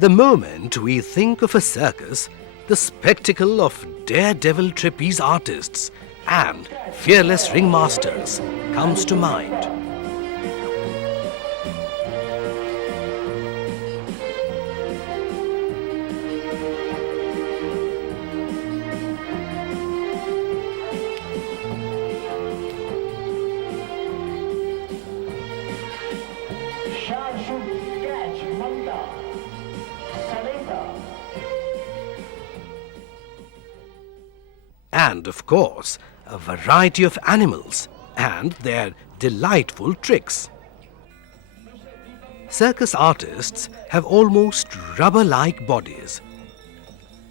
The moment we think of a circus, the spectacle of daredevil trapeze artists and fearless ringmasters comes to mind. And of course, a variety of animals and their delightful tricks. Circus artists have almost rubber-like bodies.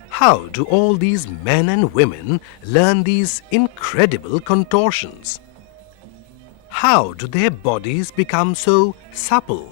How do all these men and women learn these incredible contortions? How do their bodies become so supple?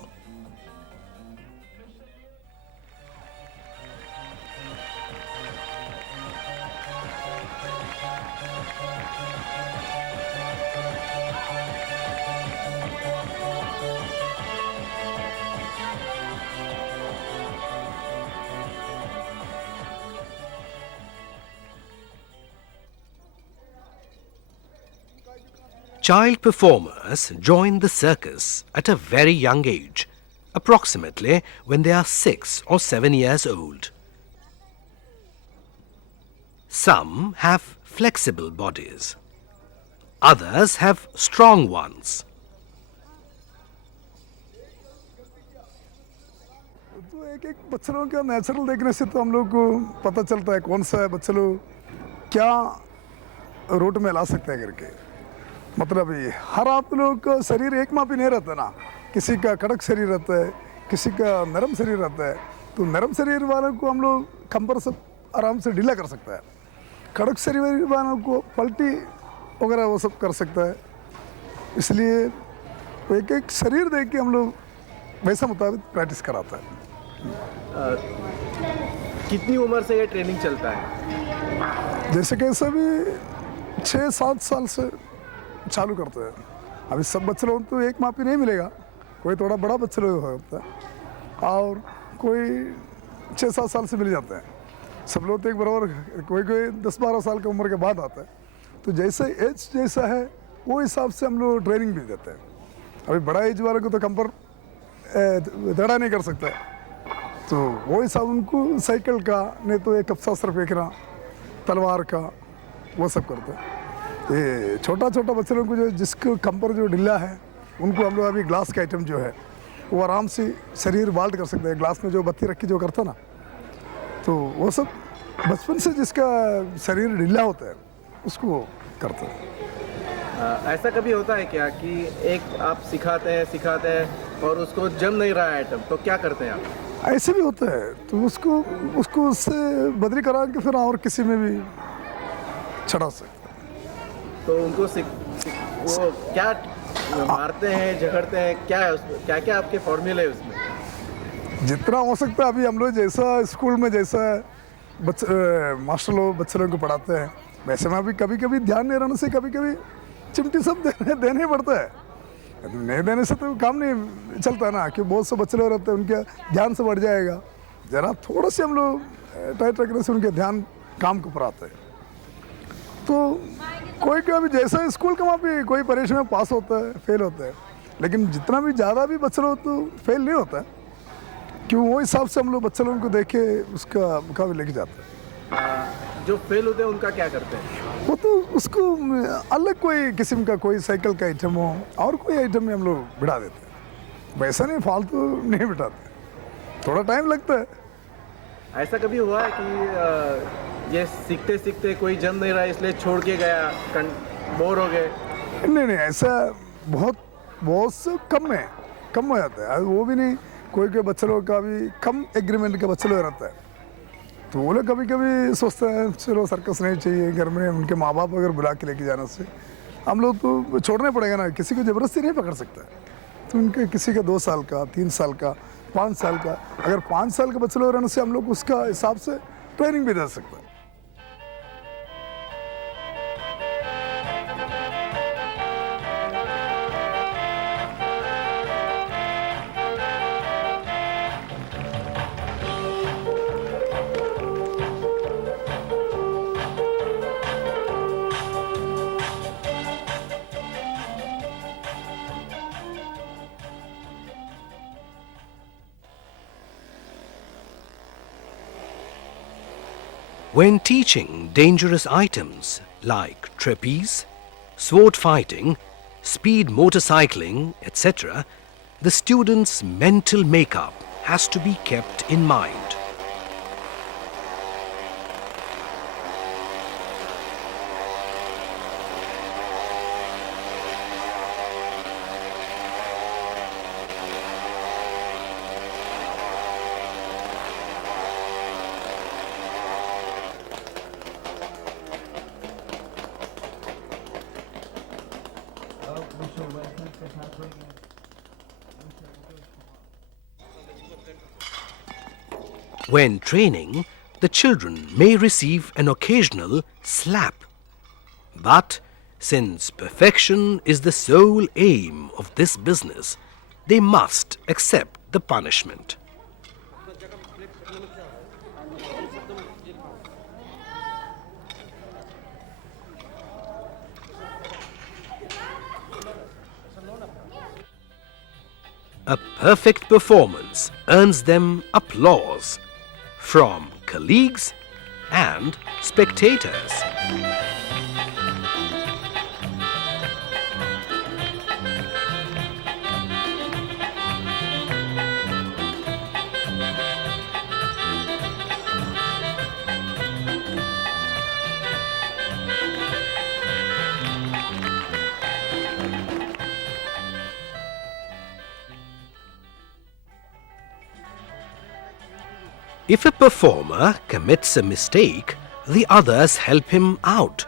Child performers join the circus at a very young age, approximately when they are 6 or 7 years old. Some have flexible bodies. Others have strong ones. तो एक बच्चों का natural देखने से तो हम लोग को पता चलता है कौन सा है बच्चे लोग क्या रूट में ला सकते हैं करके मतलब ये हर आप लोग का शरीर एक मापी नहीं रहता ना किसी का कड़क शरीर रहता है किसी का नरम शरीर रहता है तो नरम शरीर वालों को हम लोग कंपर सब आराम से ढीला कर सकता है कड़क शरीर वालों को पलटी वगैरह वो सब कर सकता है इसलिए एक एक शरीर देख के हम लोग वैसा मुताबिक प्रैक्टिस कराता है। कितनी उम्र से ये ट्रेनिंग चलता है? जैसे कि सभी 6-7 साल से चालू करते हैं अभी सब बच्चे लोग तो एक मापी नहीं मिलेगा कोई थोड़ा बड़ा बच्चे लोग होता है और कोई 6-7 साल से मिल जाते हैं सब लोग तो एक बराबर कोई 10-12 साल की उम्र के बाद आता है तो जैसे एज जैसा है वो हिसाब से हम लोग ट्रेनिंग भी देते हैं अभी बड़ा एज वाले को तो कंपर दड़ा नहीं कर सकता तो वो हिसाब उनको साइकिल का नहीं तो एक कपशास्त्र फेंकना तलवार का वो सब करते हैं ये छोटा छोटा बच्चे लोगों को जो जिसको कंपर जो ढीला है उनको हम लोग अभी ग्लास का आइटम जो है वो आराम से शरीर बाल्ट कर सकते हैं ग्लास में जो बत्ती रखी जो करता ना तो वो सब बचपन से जिसका शरीर ढीला होता है उसको करते हैं। ऐसा कभी होता है क्या कि एक आप सिखाते हैं और उसको जम नहीं रहा है आइटम तो क्या करते हैं आप? ऐसे भी होता है तो उसको उससे बदली करा के फिर और किसी में भी चढ़ा सकते तो उनको वो क्या मारते हैं झगड़ते हैं क्या क्या आपके फॉर्मूले है उसमें? जितना हो सकता है अभी हम लोग जैसा स्कूल में जैसा मास्टर लोग बच्चे लोगों को पढ़ाते हैं वैसे में अभी कभी कभी ध्यान नहीं रहने से कभी कभी चिमटी सब देने पड़ता है नहीं देने से तो काम नहीं चलता ना कि बहुत से बच्चे लोग रहते हैं उनके ध्यान से बढ़ जाएगा जरा थोड़ा से हम लोग टाइट रखने से उनके ध्यान काम को पर आते हैं तो कोई का भी जैसा स्कूल का वहाँ पे कोई परीक्षा में पास होता है, फेल होता है, लेकिन जितना भी ज़्यादा भी बच्चे लोग तो फेल नहीं होता है, क्यों वो हिसाब से हम लोग बच्चे लोगों को देख के उसका मुकाबले लेके जाते हैं। जो फेल होते हैं उनका क्या करते हैं? वो तो उसको अलग कोई किस्म का कोई साइकिल का आइटम हो और कोई आइटम में हम लोग बिठा देते हैं, वैसा नहीं फालतू नहीं बिठाते, थोड़ा टाइम लगता है। ऐसा कभी हुआ है कि ये सीखते सीखते कोई जम नहीं रहा इसलिए छोड़ के गया, बोर हो गए? नहीं, ऐसा बहुत बहुत से कम है, कम हो जाता है। वो भी नहीं, कोई कोई बच्चे लोग का भी कम एग्रीमेंट का बच्चे लोग रहता है, तो वो लोग कभी कभी सोचते हैं चलो सर्कस नहीं चाहिए, घर में उनके माँ बाप अगर बुला के लेके जाने से हम लोग तो छोड़ना पड़ेगा ना, किसी को ज़बरदस्ती नहीं पकड़ सकता है। तो उनके किसी का 2 साल का, 3 साल का, 5 साल का, अगर 5 साल का बच्चे लोग रहने से हम लोग उसका हिसाब से ट्रेनिंग भी दे सकते हैं। When teaching dangerous items like trapeze, sword fighting, speed motorcycling, etc., the student's mental makeup has to be kept in mind. When training, the children may receive an occasional slap. But since perfection is the sole aim of this business, they must accept the punishment. A perfect performance earns them applause from colleagues and spectators. If a performer commits a mistake, the others help him out.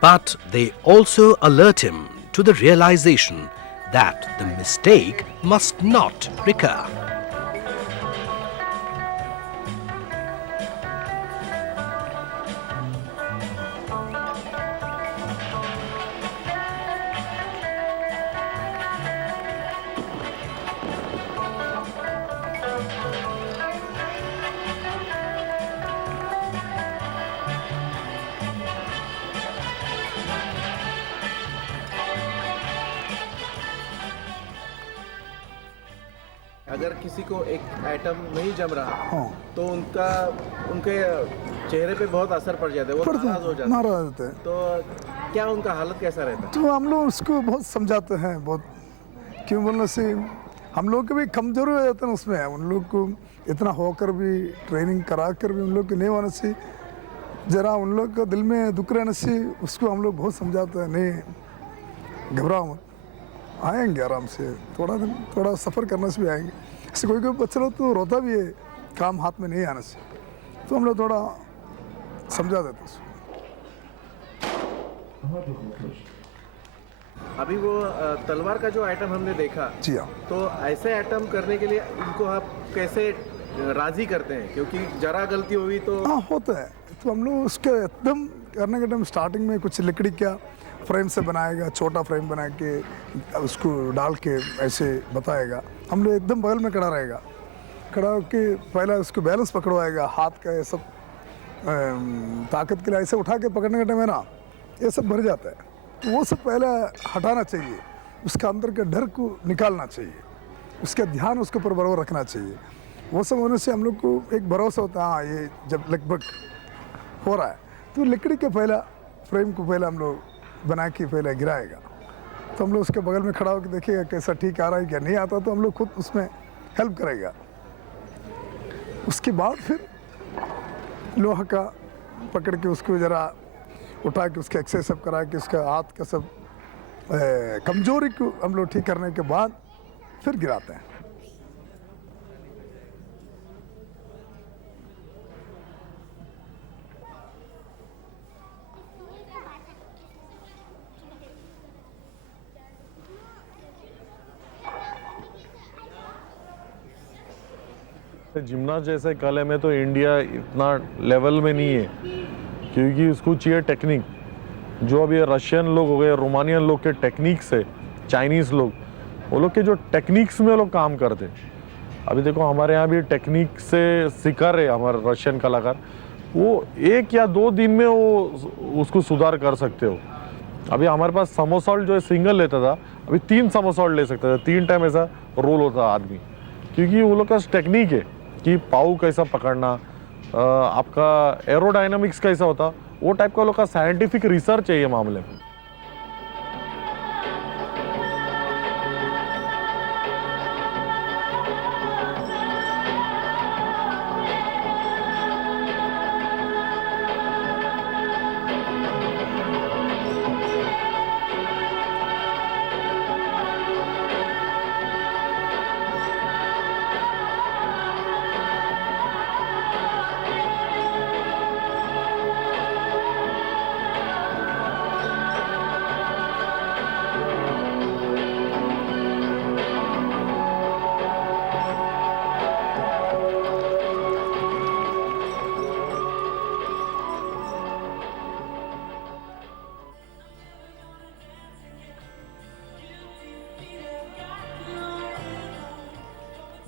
But they also alert him to the realization that the mistake must not recur. अगर किसी को एक item नहीं जम रहा हाँ, तो उनके चेहरे पे बहुत असर पड़ जाता है, वो पड़ते नाराज हो हैं, जाते हैं। नाराज होते हैं। तो क्या उनका हालत कैसा रहता है? तो हम लोग उसको बहुत समझाते हैं, बहुत क्यों बोलने से हम लोग के भी कमजोरी हो जाते हैं उसमें, उन लोग को इतना होकर भी ट्रेनिंग करा कर भी उन लोग के नहीं होने से ज़रा उन लोग का दिल में दुख रहने से उसको हम लोग बहुत समझाते हैं, नहीं घबराओ मत, आएंगे आराम से, थोड़ा सफ़र करने से भी आएंगे। ऐसे कोई बच्चा लोग तो रोता भी है काम हाथ में नहीं आने से, तो हम लोग थोड़ा समझा देते हैं उसको। अभी वो तलवार का जो आइटम हमने देखा, जी हाँ, तो ऐसे आइटम करने के लिए इनको आप कैसे राजी करते हैं? क्योंकि जरा गलती हुई तो हाँ होता है, तो हम लोग उसके एकदम करने के टाइम स्टार्टिंग में कुछ लकड़ी का फ्रेम से बनाएगा, छोटा फ्रेम बना के उसको डाल के ऐसे बताएगा। हम लोग एकदम बगल में खड़ा रहेगा, खड़ा होके पहला उसको बैलेंस पकड़वाएगा, हाथ का ये सब ताकत के लिए ऐसे उठा के पकड़ने का टाइम है ना, ये सब भर जाता है, तो वो सब पहले हटाना चाहिए, उसका अंदर के डर को निकालना चाहिए, उसका ध्यान उसके ऊपर बराबर रखना चाहिए। वो सब होने से हम लोग को एक भरोसा होता है, हाँ ये जब लगभग हो रहा है तो लकड़ी के पहला फ्रेम को पहले हम लोग बना के पहले गिराएगा, तो हम लोग उसके बगल में खड़ा होकर देखिएगा कैसा ठीक आ रहा है क्या, नहीं आता तो हम लोग खुद उसमें हेल्प करेगा। उसके बाद फिर लोहा का पकड़ के उसको ज़रा उठा के उसका एक्सरसाइज सब करा के उसका हाथ का सब कमजोरी को हम लोग ठीक करने के बाद फिर गिराते हैं। जिम्नास्ट जैसे कला में तो इंडिया इतना लेवल में नहीं है, क्योंकि उसको चाहिए टेक्निक। जो अभी रशियन लोग हो गए, रोमानियन लोग के टेक्निक्स है, चाइनीज़ लोग, वो लोग के जो टेक्निक्स में लोग काम करते। अभी देखो हमारे यहाँ भी टेक्निक से सिखा रहे हमारे रशियन कलाकार, वो 1 या 2 दिन में वो उसको सुधार कर सकते हो। अभी हमारे पास समोसॉल्ट जो है सिंगल लेता था, अभी 3 समोसॉल्ट ले सकता था, 3 टाइम ऐसा रोल होता आदमी, क्योंकि वो लोग का टेक्निक है कि पाव कैसा पकड़ना, आपका एरोडायनामिक्स कैसा होता, वो टाइप का लोग का साइंटिफिक रिसर्च है ये मामले में।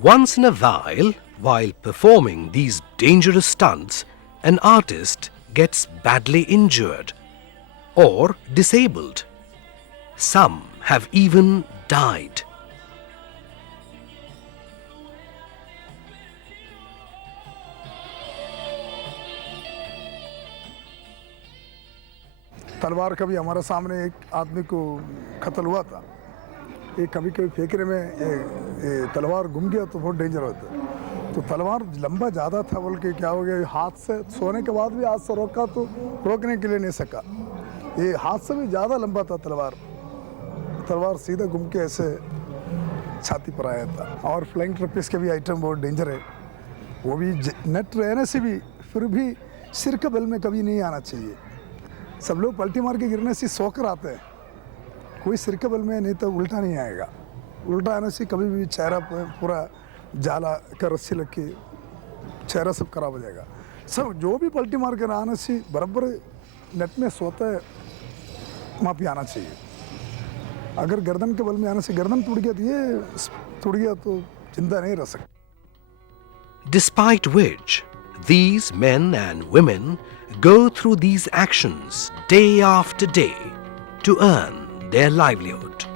Once in a while performing these dangerous stunts, an artist gets badly injured or disabled. Some have even died. तलवार का भी हमारे सामने एक आदमी को कत्ल हुआ था। ये कभी कभी फेंकने में ये तलवार घूम गया तो बहुत डेंजर होता है। तो तलवार लंबा ज़्यादा था बोल के क्या हो गया, हाथ से सोने के बाद भी हाथ से रोका तो रोकने के लिए नहीं सका। ये हाथ से भी ज़्यादा लंबा था तलवार सीधा घूम के ऐसे छाती पर आया था। और फ्लाइंग ट्रपिस के भी आइटम बहुत डेंजर है, वो भी नेट रहने से भी फिर भी सिर के बल में कभी नहीं आना चाहिए। सब लोग पलटी मार के गिरने से सोकर आते हैं, कोई सिर के बल में, नहीं तो उल्टा नहीं आएगा। उल्टा आने से कभी भी चेहरा पूरा जाला का रस्सी लग के चेहरा सब खराब हो जाएगा। सब जो भी पलटी मार कर आने से बराबर नेट में सोता है वहाँ पे आना चाहिए। अगर गर्दन के बल में आने से गर्दन टूट गया तो ये टूट गया तो जिंदा नहीं रह सकता। Despite which, these men and women go through these actions day after day to earn their livelihood.